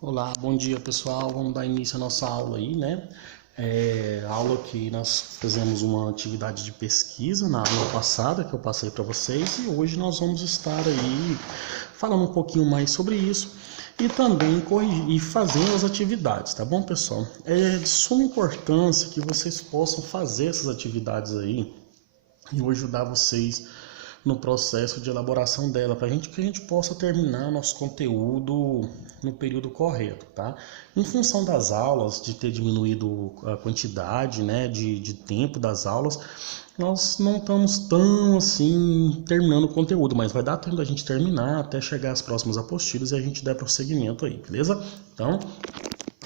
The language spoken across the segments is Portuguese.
Olá, bom dia pessoal, vamos dar início à nossa aula aí, né? A aula que nós fizemos uma atividade de pesquisa na aula passada que eu passei para vocês, e hoje nós vamos estar aí falando um pouquinho mais sobre isso e também fazendo as atividades, tá bom, pessoal? É de suma importância que vocês possam fazer essas atividades aí e eu ajudar vocês no processo de elaboração dela, para que a gente possa terminar nosso conteúdo no período correto, tá? Em função das aulas, de ter diminuído a quantidade, né, de tempo das aulas, nós não estamos tão assim terminando o conteúdo, mas vai dar tempo da gente terminar até chegar às próximas apostilas e a gente der prosseguimento aí, beleza? Então,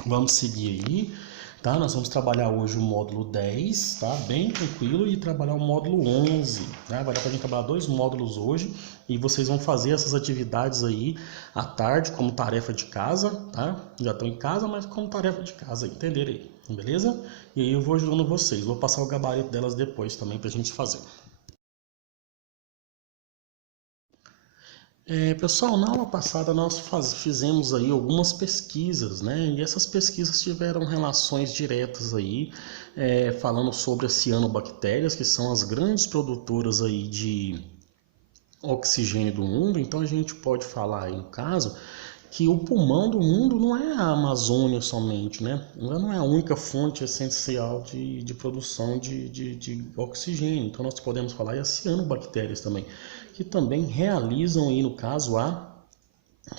vamos seguir aí, tá? Nós vamos trabalhar hoje o módulo 10, tá? Bem tranquilo, e trabalhar o módulo 11, né? Vai dar pra gente trabalhar 2 módulos hoje e vocês vão fazer essas atividades aí à tarde como tarefa de casa, tá? Já estão em casa, mas como tarefa de casa, entenderem aí, beleza? E aí eu vou ajudando vocês, vou passar o gabarito delas depois também pra gente fazer. Pessoal, na aula passada nós fizemos aí algumas pesquisas, né? E essas pesquisas tiveram relações diretas aí, falando sobre as cianobactérias, que são as grandes produtoras aí de oxigênio do mundo. Então a gente pode falar aí, no caso, que o pulmão do mundo não é a Amazônia somente, né? Ela não é a única fonte essencial de produção de oxigênio. Então nós podemos falar as cianobactérias também, que também realizam aí, no caso, a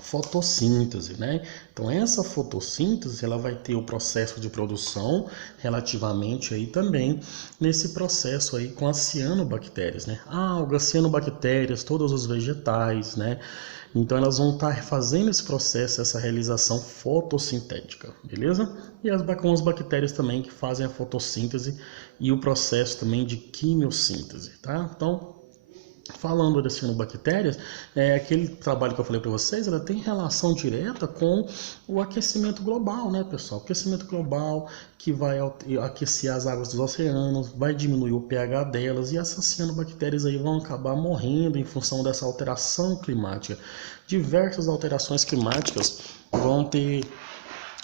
fotossíntese, né? Então essa fotossíntese ela vai ter o processo de produção relativamente aí também nesse processo aí com as cianobactérias, né? Algas, cianobactérias, todos os vegetais, né? Então elas vão estar fazendo esse processo, essa realização fotossintética, beleza? E com as bactérias também que fazem a fotossíntese e o processo também de quimiossíntese, tá? Então, falando das cianobactérias, aquele trabalho que eu falei para vocês, ela tem relação direta com o aquecimento global, né, pessoal? O aquecimento global que vai aquecer as águas dos oceanos, vai diminuir o pH delas, e essas cianobactérias aí vão acabar morrendo em função dessa alteração climática. Diversas alterações climáticas vão ter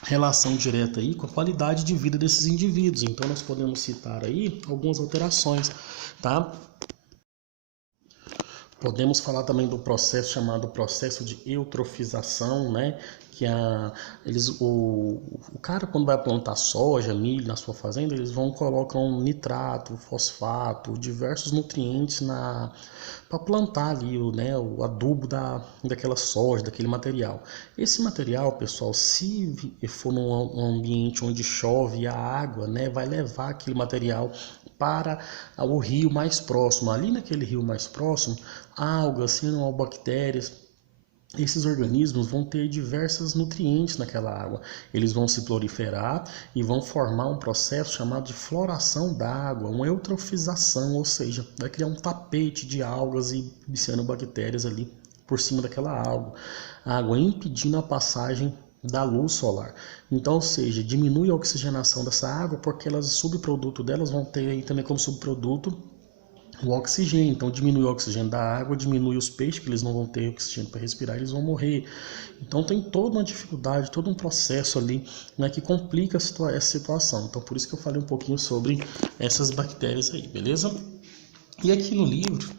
relação direta aí com a qualidade de vida desses indivíduos. Então nós podemos citar aí algumas alterações, tá? Podemos falar também do processo chamado processo de eutrofização, né? Que o cara, quando vai plantar soja, milho na sua fazenda, eles colocam nitrato, fosfato, diversos nutrientes para plantar ali o adubo daquela soja, daquele material. Esse material, pessoal, se for num ambiente onde chove, a água, né, vai levar aquele material para o rio mais próximo. Ali naquele rio mais próximo, algas, cianobactérias, esses organismos vão ter diversos nutrientes naquela água. Eles vão se proliferar e vão formar um processo chamado de floração da água, uma eutrofização, ou seja, vai criar um tapete de algas e cianobactérias ali por cima daquela água, impedindo a passagem da luz solar. Então, ou seja, diminui a oxigenação dessa água, porque o subproduto delas vão ter aí também como subproduto o oxigênio. Então diminui o oxigênio da água, diminui os peixes, que eles não vão ter oxigênio para respirar, eles vão morrer. Então tem toda uma dificuldade, todo um processo ali, né, que complica essa situação. Então por isso que eu falei um pouquinho sobre essas bactérias aí, beleza? E aqui no livro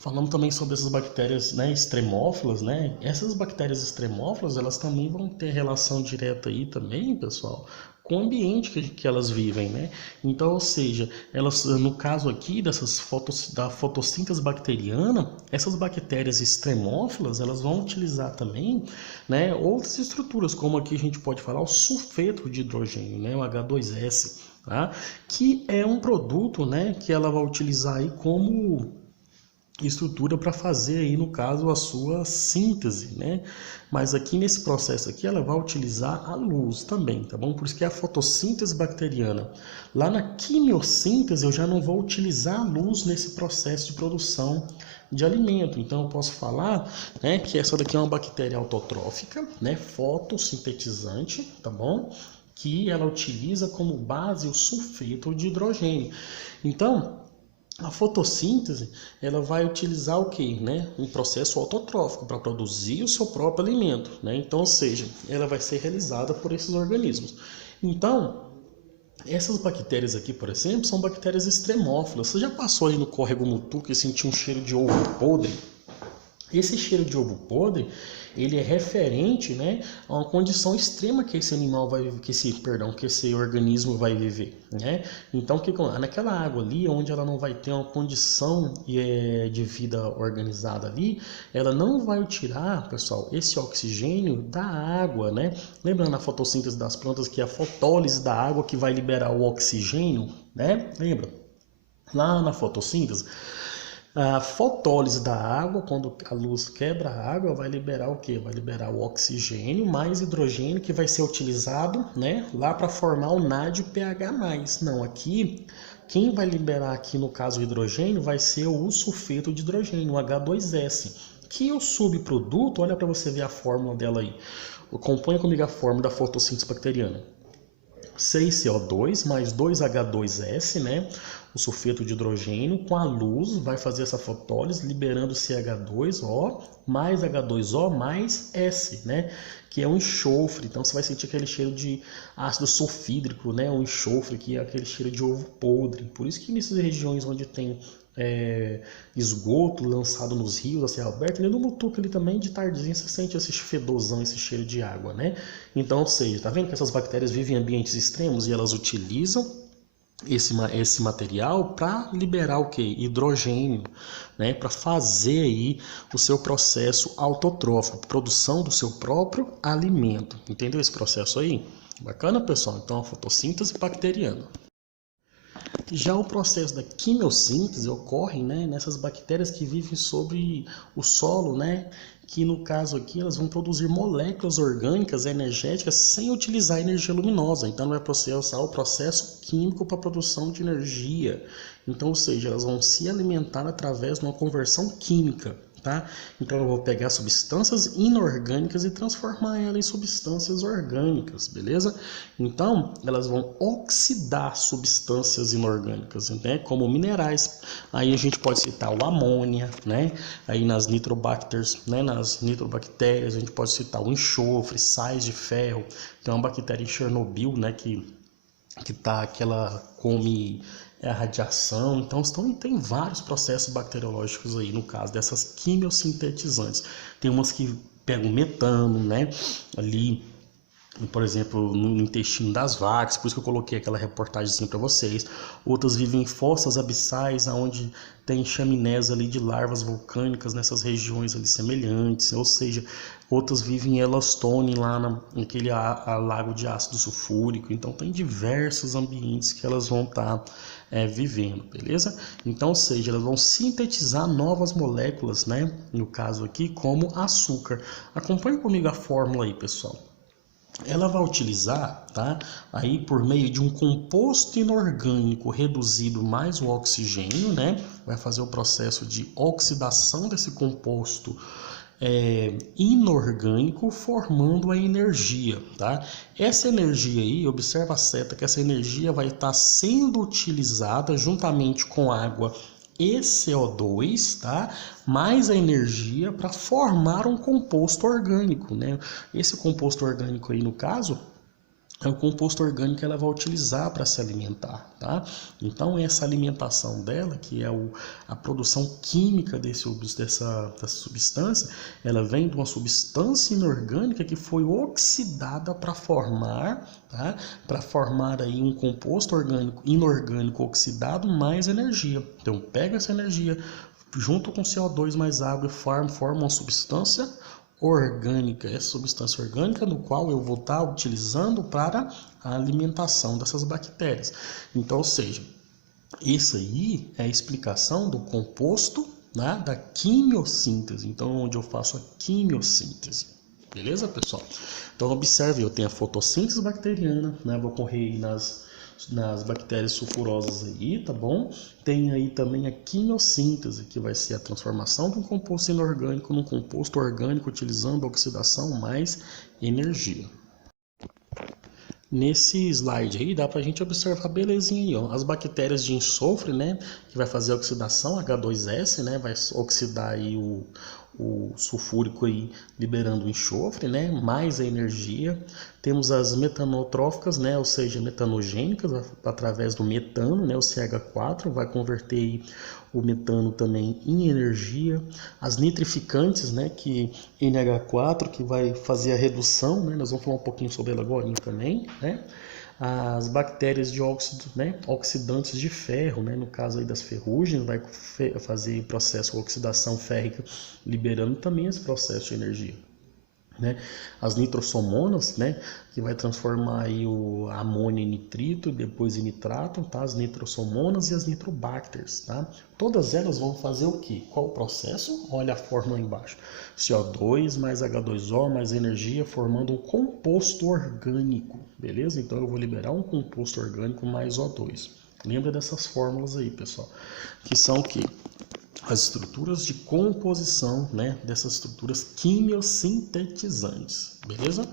falamos também sobre essas bactérias, né, extremófilas, né? Essas bactérias extremófilas, elas também vão ter relação direta aí também, pessoal, com o ambiente que elas vivem, né? Então, ou seja, elas, no caso aqui da fotossíntese bacteriana, essas bactérias extremófilas, elas vão utilizar também, né, outras estruturas, como aqui a gente pode falar o sulfeto de hidrogênio, né, o H2S, tá? Que é um produto, né, que ela vai utilizar aí como estrutura para fazer aí, no caso, a sua síntese, né? Mas aqui nesse processo aqui ela vai utilizar a luz também, tá bom? Por isso que é a fotossíntese bacteriana. Lá na quimiossíntese eu já não vou utilizar a luz nesse processo de produção de alimento. Então eu posso falar, né, que essa daqui é uma bactéria autotrófica, né, fotossintetizante, tá bom? Que ela utiliza como base o sulfeto de hidrogênio. Então, a fotossíntese, ela vai utilizar o quê? Né? Um processo autotrófico para produzir o seu próprio alimento, né? Então, ou seja, ela vai ser realizada por esses organismos. Então, essas bactérias aqui, por exemplo, são bactérias extremófilas. Você já passou aí no córrego Mutuca e sentiu um cheiro de ovo podre? Esse cheiro de ovo podre, ele é referente, né, a uma condição extrema que esse animal vai, que esse organismo vai viver, né? Então, naquela água ali, onde ela não vai ter uma condição de vida organizada ali, ela não vai tirar, pessoal, esse oxigênio da água, né? Lembrando a fotossíntese das plantas, que é a fotólise da água que vai liberar o oxigênio, né? Lembra? Lá na fotossíntese, a fotólise da água, quando a luz quebra a água, vai liberar o quê? Vai liberar o oxigênio mais hidrogênio que vai ser utilizado, né, lá para formar o NADPH+. Não, aqui, quem vai liberar aqui no caso o hidrogênio vai ser o sulfeto de hidrogênio, o H2S, que é o subproduto, olha para você ver a fórmula dela aí. Acompanha comigo a fórmula da fotossíntese bacteriana. 6CO2 mais 2H2S, né? O sulfeto de hidrogênio com a luz vai fazer essa fotólise, liberando CH2O mais H2O mais S, né? Que é um enxofre. Então você vai sentir aquele cheiro de ácido sulfídrico, né? Um enxofre, que é aquele cheiro de ovo podre. Por isso que nessas regiões onde tem esgoto lançado nos rios, a céu aberto, ali no Mutuca ali também, de tardezinha você sente esse fedorzão, esse cheiro de água, né? Então, ou seja, tá vendo que essas bactérias vivem em ambientes extremos e elas utilizam esse material para liberar o que? Hidrogênio, né? Para fazer aí o seu processo autotrófico, produção do seu próprio alimento. Entendeu esse processo aí? Bacana, pessoal? Então, a fotossíntese bacteriana. Já o processo da quimiossíntese ocorre, né, nessas bactérias que vivem sobre o solo, né, que no caso aqui elas vão produzir moléculas orgânicas energéticas sem utilizar energia luminosa. Então vai processar o processo químico para a produção de energia. Então, ou seja, elas vão se alimentar através de uma conversão química. Tá? Então eu vou pegar substâncias inorgânicas e transformar elas em substâncias orgânicas, beleza? Então elas vão oxidar substâncias inorgânicas, né? Como minerais. Aí a gente pode citar o amônia, né? Aí nas nitrobacters, né? Nas nitrobactérias a gente pode citar o enxofre, sais de ferro. Tem uma bactéria em Chernobyl, né? Que ela come a radiação. Então tem vários processos bacteriológicos aí no caso dessas quimiosintetizantes. Tem umas que pegam metano, né, ali, por exemplo, no intestino das vacas, por isso que eu coloquei aquela reportagem para vocês. Outras vivem em fossas abissais, onde tem chaminés ali de larvas vulcânicas nessas regiões ali semelhantes, ou seja, outras vivem em Yellowstone, lá naquele lago de ácido sulfúrico. Então tem diversos ambientes que elas vão estar vivendo, beleza? Então, ou seja, elas vão sintetizar novas moléculas, né? No caso aqui, como açúcar. Acompanhe comigo a fórmula aí, pessoal. Ela vai utilizar, tá? Aí por meio de um composto inorgânico reduzido mais o oxigênio, né? Vai fazer o processo de oxidação desse composto inorgânico, formando a energia, tá? Essa energia aí, observa a seta, que essa energia vai estar sendo utilizada juntamente com água e CO2, tá? Mais a energia para formar um composto orgânico, né? Esse composto orgânico aí, no caso, é o composto orgânico que ela vai utilizar para se alimentar, tá? Então essa alimentação dela, que é a produção química dessa substância, ela vem de uma substância inorgânica que foi oxidada para formar, tá? Para formar aí um composto inorgânico oxidado mais energia. Então pega essa energia junto com CO2 mais água e forma uma substância orgânica, essa substância orgânica no qual eu vou estar utilizando para a alimentação dessas bactérias. Então, ou seja, isso aí é a explicação do composto, né, da quimiossíntese. Então, onde eu faço a quimiossíntese. Beleza, pessoal? Então, observe, eu tenho a fotossíntese bacteriana, né, vai ocorrer nas nas bactérias sulfurosas aí, tá bom? Tem aí também a quimiossíntese, que vai ser a transformação de um composto inorgânico num composto orgânico utilizando a oxidação mais energia. Nesse slide aí dá pra gente observar belezinha aí, ó, as bactérias de enxofre, né, que vai fazer a oxidação H2S, né, vai oxidar aí o sulfúrico aí, liberando o enxofre, né, mais a energia. Temos as metanotróficas, né, ou seja, metanogênicas, através do metano, né, o CH4, vai converter aí o metano também em energia. As nitrificantes, né, que NH4, que vai fazer a redução, né, nós vamos falar um pouquinho sobre ela agora também, né. As bactérias de óxido, né, oxidantes de ferro, né, no caso aí das ferrugens, vai fazer o processo de oxidação férrica, liberando também esse processo de energia. Né? As nitrossomonas, né, que vai transformar aí o amônio em nitrito, depois em nitrato, tá? As nitrossomonas e as nitrobacters, tá? Todas elas vão fazer o quê? Qual o processo? Olha a fórmula aí embaixo. CO2 mais H2O mais energia formando um composto orgânico, beleza? Então eu vou liberar um composto orgânico mais O2. Lembra dessas fórmulas aí, pessoal, que são o quê? As estruturas de composição, né, dessas estruturas quimiosintetizantes, beleza?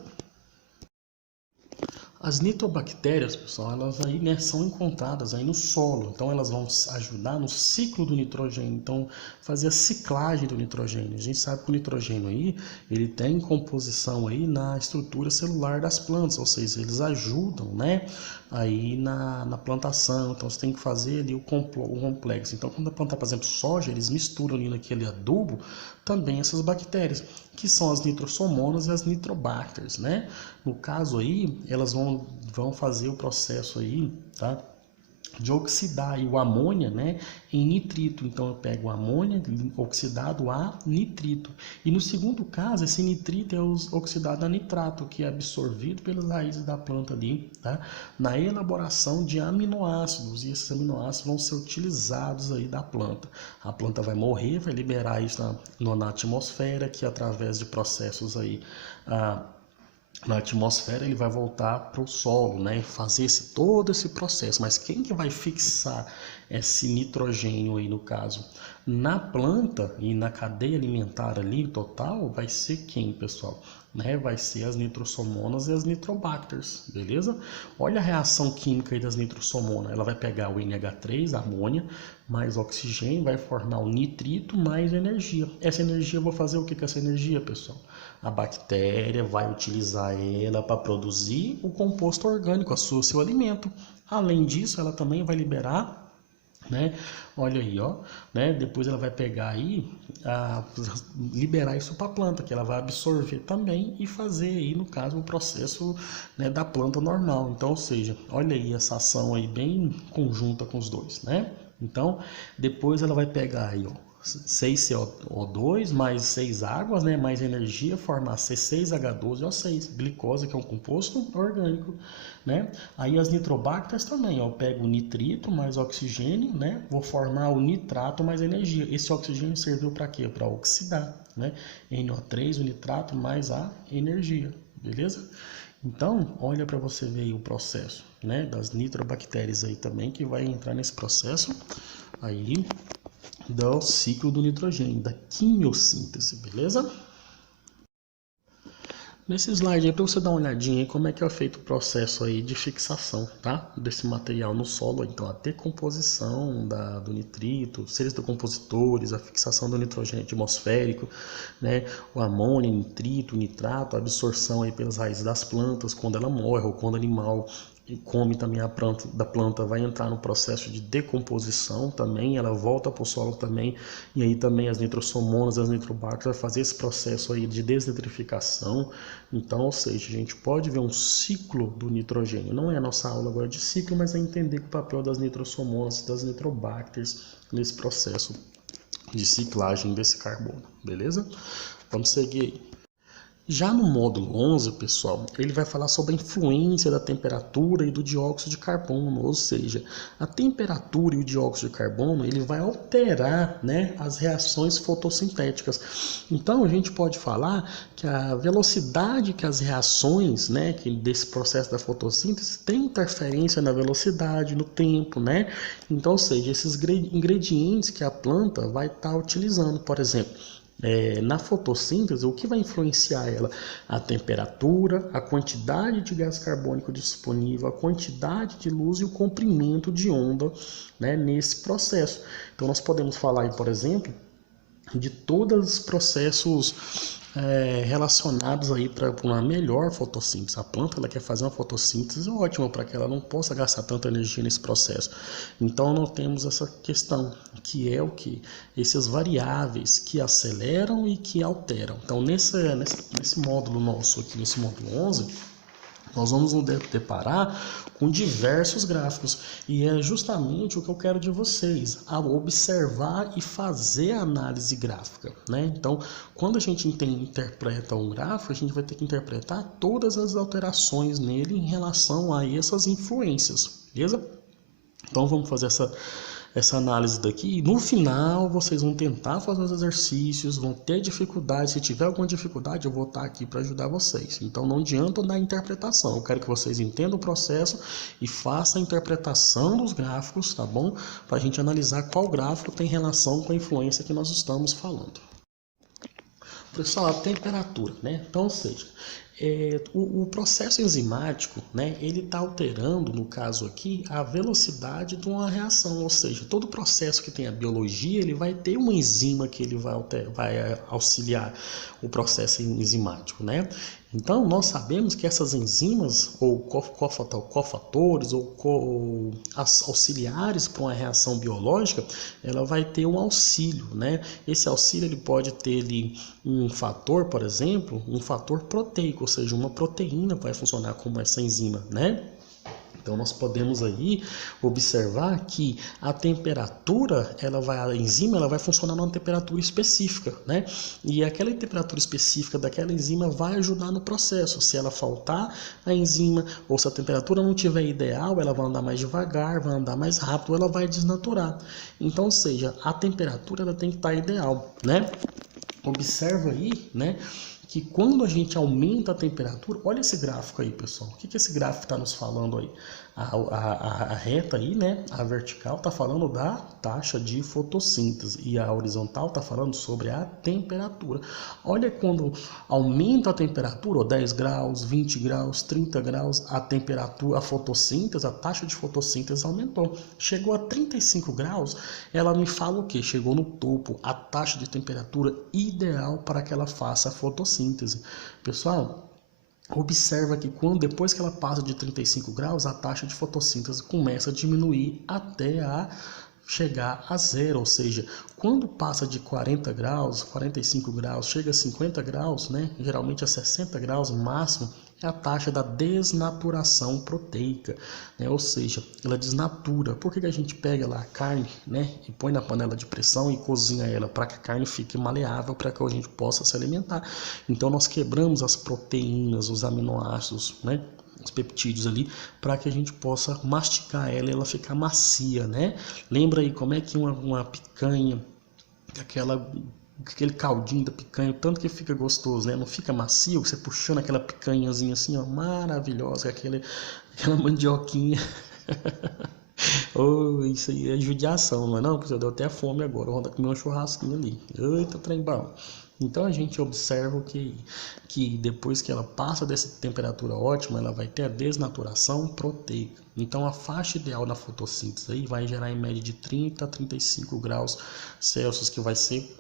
As nitrobactérias, pessoal, elas aí, né, são encontradas aí no solo, então elas vão ajudar no ciclo do nitrogênio, então fazer a ciclagem do nitrogênio. A gente sabe que o nitrogênio aí, ele tem composição aí na estrutura celular das plantas, ou seja, eles ajudam, né, aí na plantação, então você tem que fazer ali o complexo. Então quando a planta, por exemplo, soja, eles misturam ali naquele adubo também essas bactérias, que são as nitrossomonas e as nitrobacters, né? No caso aí, elas vão fazer o processo aí, tá? De oxidar aí o amônia, né, em nitrito. Então eu pego o amônia oxidado a nitrito. E no segundo caso, esse nitrito é oxidado a nitrato, que é absorvido pelas raízes da planta ali, tá? Na elaboração de aminoácidos. E esses aminoácidos vão ser utilizados aí da planta. A planta vai morrer, vai liberar isso na atmosfera, que através de processos aí na atmosfera ele vai voltar para o solo, né? Fazer todo esse processo. Mas quem que vai fixar esse nitrogênio aí no caso? Na planta e na cadeia alimentar ali total vai ser quem, pessoal? Né? Vai ser as nitrossomonas e as nitrobacters, beleza? Olha a reação química aí das nitrossomonas. Ela vai pegar o NH3, amônia, mais oxigênio, vai formar o nitrito mais energia. Essa energia, eu vou fazer o que com essa energia, pessoal? A bactéria vai utilizar ela para produzir o composto orgânico, seu alimento. Além disso, ela também vai liberar, né? Olha aí, ó, né? Depois ela vai pegar aí, liberar isso para a planta, que ela vai absorver também e fazer aí, no caso, o processo, né, da planta normal. Então, ou seja, olha aí essa ação aí bem conjunta com os dois, né? Então, depois ela vai pegar aí, ó, 6 CO2 mais 6 águas, né, mais energia, formar C6H12O6, glicose, que é um composto orgânico, né? Aí as nitrobacters também, ó, eu pego o nitrito mais oxigênio, né? Vou formar o nitrato mais energia. Esse oxigênio serviu para quê? Para oxidar, né? NO3, o nitrato mais a energia, beleza? Então, olha para você ver aí o processo, né, das nitrobactérias aí também, que vai entrar nesse processo aí do ciclo do nitrogênio, da quimiossíntese, beleza? Nesse slide aí, para você dar uma olhadinha em como é que é feito o processo aí de fixação, tá? Desse material no solo, então a decomposição do nitrito, seres decompositores, a fixação do nitrogênio atmosférico, né? O amônio, nitrito, nitrato, a absorção aí pelas raízes das plantas quando ela morre ou quando o animal e come também a planta da planta, vai entrar no processo de decomposição também, ela volta para o solo também, e aí também as nitrossomonas, as nitrobacters vai fazer esse processo aí de desnitrificação. Então, ou seja, a gente pode ver um ciclo do nitrogênio. Não é a nossa aula agora de ciclo, mas é entender o papel das nitrossomonas, das nitrobacters nesse processo de ciclagem desse carbono, beleza? Vamos seguir aí. Já no módulo 11, pessoal, ele vai falar sobre a influência da temperatura e do dióxido de carbono, ou seja, a temperatura e o dióxido de carbono ele vai alterar, né, as reações fotossintéticas. Então a gente pode falar que a velocidade que as reações, né, que desse processo da fotossíntese tem interferência na velocidade, no tempo, né? Então, ou seja, esses ingredientes que a planta vai estar utilizando, por exemplo. Na fotossíntese, o que vai influenciar ela? A temperatura, a quantidade de gás carbônico disponível, a quantidade de luz e o comprimento de onda, né, nesse processo. Então, nós podemos falar aí, por exemplo, de todos os processos relacionados aí para uma melhor fotossíntese. A planta ela quer fazer uma fotossíntese ótima para que ela não possa gastar tanta energia nesse processo. Então nós temos essa questão que é o que essas variáveis que aceleram e que alteram. Então nesse módulo nosso aqui, nesse módulo 11, nós vamos nos deparar com diversos gráficos e é justamente o que eu quero de vocês, a observar e fazer a análise gráfica, né? Então, quando a gente interpreta um gráfico, a gente vai ter que interpretar todas as alterações nele em relação a essas influências, beleza? Então, vamos fazer essa análise daqui. E no final, vocês vão tentar fazer os exercícios, vão ter dificuldade. Se tiver alguma dificuldade, eu vou estar aqui para ajudar vocês. Então, não adianta dar interpretação. Eu quero que vocês entendam o processo e façam a interpretação dos gráficos, tá bom? Para a gente analisar qual gráfico tem relação com a influência que nós estamos falando. Pessoal, a temperatura, né? Então, ou seja, o processo enzimático, né, ele está alterando, no caso aqui, a velocidade de uma reação, ou seja, todo processo que tem a biologia, ele vai ter uma enzima que ele vai auxiliar o processo enzimático, né? Então, nós sabemos que essas enzimas, ou cofatores, ou auxiliares para uma reação biológica, ela vai ter um auxílio, né? Esse auxílio ele pode ter ali um fator, por exemplo, um fator proteico, ou seja, uma proteína vai funcionar como essa enzima, né? Então nós podemos aí observar que a temperatura, a enzima ela vai funcionar numa temperatura específica, né? E aquela temperatura específica daquela enzima vai ajudar no processo. Se ela faltar a enzima ou se a temperatura não estiver ideal, ela vai andar mais devagar, vai andar mais rápido, ou ela vai desnaturar. Então, ou seja, a temperatura ela tem que estar ideal, né? Observa aí, né, que quando a gente aumenta a temperatura, olha esse gráfico aí, pessoal. O que esse gráfico está nos falando aí? A reta aí, né, a vertical está falando da taxa de fotossíntese e a horizontal está falando sobre a temperatura. Olha quando aumenta a temperatura, 10 graus, 20 graus, 30 graus, a temperatura, a fotossíntese, a taxa de fotossíntese aumentou. Chegou a 35 graus, ela me fala o que? Chegou no topo, a taxa de temperatura ideal para que ela faça a fotossíntese. Pessoal, observa que depois que ela passa de 35 graus, a taxa de fotossíntese começa a diminuir até chegar a zero, ou seja, quando passa de 40 graus, 45 graus, chega a 50 graus, né, geralmente a 60 graus máximo, é a taxa da desnaturação proteica, né? Ou seja, ela desnatura. Por que a gente pega lá a carne, né, e põe na panela de pressão e cozinha ela para que a carne fique maleável, para que a gente possa se alimentar? Então nós quebramos as proteínas, os aminoácidos, né, os peptídeos ali, para que a gente possa mastigar ela e ela ficar macia, né? Lembra aí como é que uma picanha, aquele caldinho da picanha, tanto que fica gostoso, né? Não fica macio, você puxando aquela picanhazinha assim, ó, maravilhosa, aquela mandioquinha. Oh, isso aí é judiação, não é não? Porque eu deu até fome agora, vou comer um churrasquinho ali. Eita, trem bom. Então a gente observa que depois que ela passa dessa temperatura ótima, ela vai ter a desnaturação proteica. Então a faixa ideal da fotossíntese aí vai gerar em média de 30 a 35 graus Celsius, que vai ser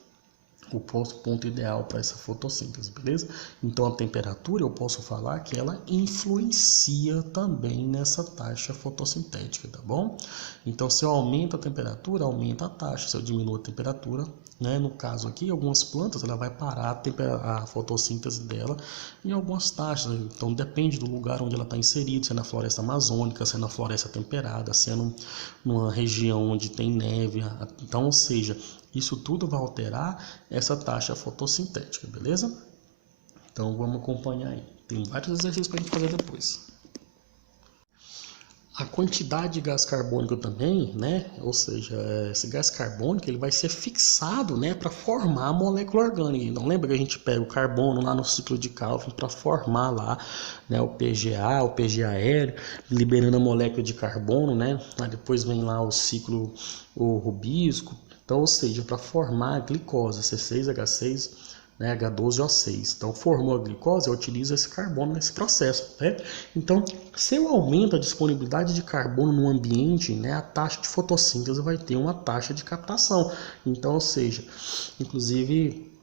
o ponto ideal para essa fotossíntese, beleza? Então a temperatura eu posso falar que ela influencia também nessa taxa fotossintética, tá bom? Então se eu aumento a temperatura, aumenta a taxa. Se eu diminuo a temperatura, né, no caso aqui, algumas plantas ela vai parar a fotossíntese dela em algumas taxas. Então depende do lugar onde ela está inserida, se é na floresta amazônica, se é na floresta temperada, se é numa região onde tem neve. Então, ou seja, isso tudo vai alterar essa taxa fotossintética, beleza? Então vamos acompanhar aí. Tem vários exercícios para a gente fazer depois. A quantidade de gás carbônico também, né? Ou seja, esse gás carbônico ele vai ser fixado, né, para formar a molécula orgânica. Então lembra que a gente pega o carbono lá no ciclo de Calvin para formar lá, né, o PGA, o PGAL, liberando a molécula de carbono, né? Aí depois vem lá o ciclo o rubisco. Então, ou seja, para formar a glicose, C6H6, né, H12O6. Então, formou a glicose, eu utilizo esse carbono nesse processo. Né? Então, se eu aumento a disponibilidade de carbono no ambiente, né, a taxa de fotossíntese vai ter uma taxa de captação. Então, ou seja, inclusive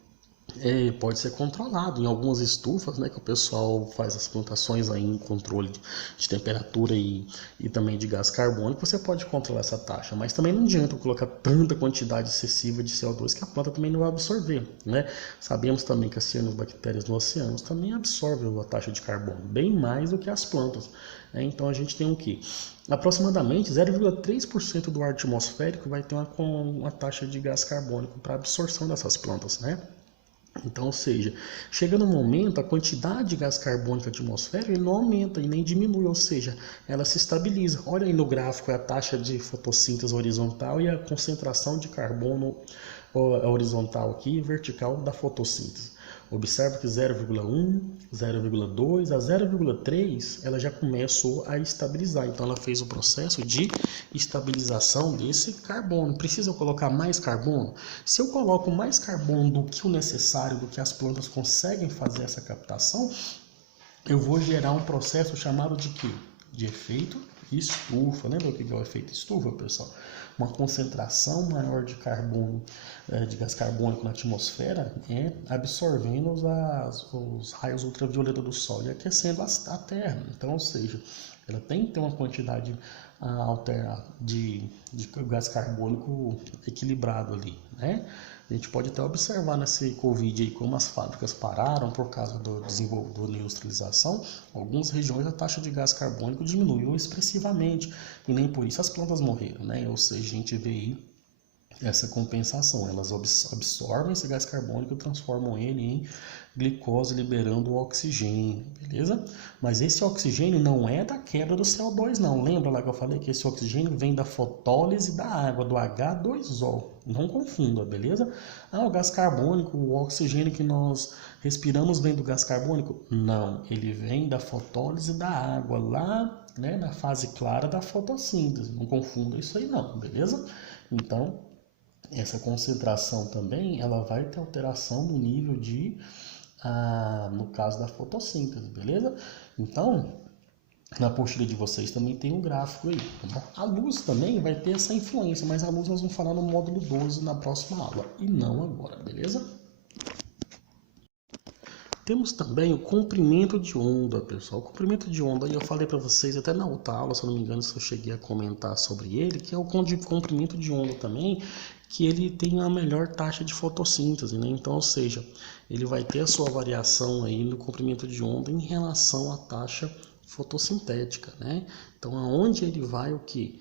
pode ser controlado em algumas estufas, né, que o pessoal faz as plantações aí em controle de temperatura e também de gás carbônico, você pode controlar essa taxa, mas também não adianta colocar tanta quantidade excessiva de CO2 que a planta também não vai absorver, né? Sabemos também que as cianobactérias no oceano também absorvem a taxa de carbono, bem mais do que as plantas, né? Então a gente tem o que? Aproximadamente 0,3% do ar atmosférico vai ter uma taxa de gás carbônico para absorção dessas plantas, né? Então, ou seja, chega no momento, a quantidade de gás carbônico atmosférico não aumenta e nem diminui, ou seja, ela se estabiliza. Olha aí no gráfico a taxa de fotossíntese horizontal e a concentração de carbono horizontal aqui e vertical da fotossíntese. Observa que 0,1, 0,2 a 0,3 ela já começou a estabilizar. Então ela fez o processo de estabilização desse carbono. Precisa colocar mais carbono? Se eu coloco mais carbono do que o necessário, do que as plantas conseguem fazer essa captação, eu vou gerar um processo chamado de quê? De efeito estufa. Lembra o que é o efeito estufa, pessoal? Uma concentração maior de carbono, de gás carbônico na atmosfera, absorvendo os raios ultravioleta do Sol e aquecendo a Terra. Então, ou seja, ela tem que ter uma quantidade de gás carbônico equilibrado ali, né? A gente pode até observar nesse Covid aí como as fábricas pararam por causa da industrialização. Algumas regiões a taxa de gás carbônico diminuiu expressivamente e nem por isso as plantas morreram, né? Ou seja, a gente vê aí essa compensação, elas absorvem esse gás carbônico e transformam ele em glicose, liberando o oxigênio, beleza? Mas esse oxigênio não é da queda do CO2 não, lembra lá que eu falei que esse oxigênio vem da fotólise da água, do H2O, não confunda, beleza? O gás carbônico, o oxigênio que nós respiramos vem do gás carbônico? Não, ele vem da fotólise da água, lá, né, na fase clara da fotossíntese, não confunda isso aí não, beleza? Então, essa concentração também, ela vai ter alteração no nível no caso da fotossíntese, beleza? Então, na apostila de vocês também tem um gráfico aí, tá bom? A luz também vai ter essa influência, mas a luz nós vamos falar no módulo 12 na próxima aula, e não agora, beleza? Temos também o comprimento de onda, pessoal. O comprimento de onda, eu falei para vocês até na outra aula, se eu não me engano, se eu cheguei a comentar sobre ele, que é o comprimento de onda também, que ele tem a melhor taxa de fotossíntese, né? Então, ou seja, ele vai ter a sua variação aí no comprimento de onda em relação à taxa fotossintética, né? Então, aonde ele vai o que?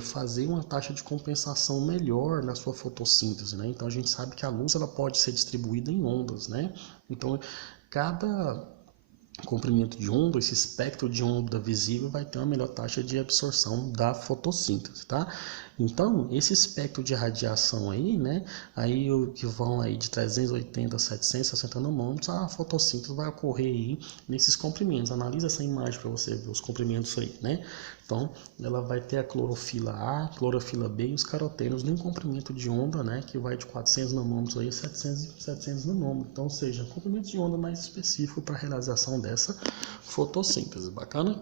Fazer uma taxa de compensação melhor na sua fotossíntese, né? Então a gente sabe que a luz ela pode ser distribuída em ondas, né? Então cada comprimento de onda, esse espectro de onda visível vai ter uma melhor taxa de absorção da fotossíntese, tá? Então, esse espectro de radiação aí, né, aí o que vão aí de 380 a 760 nanômetros, a fotossíntese vai ocorrer aí nesses comprimentos. Analisa essa imagem para você ver os comprimentos aí, né? Então, ela vai ter a clorofila A, clorofila B e os carotenos num comprimento de onda, né, que vai de 400 nanômetros aí a 700 nanômetros. Então, ou seja, comprimento de onda mais específico para a realização dessa fotossíntese. Bacana?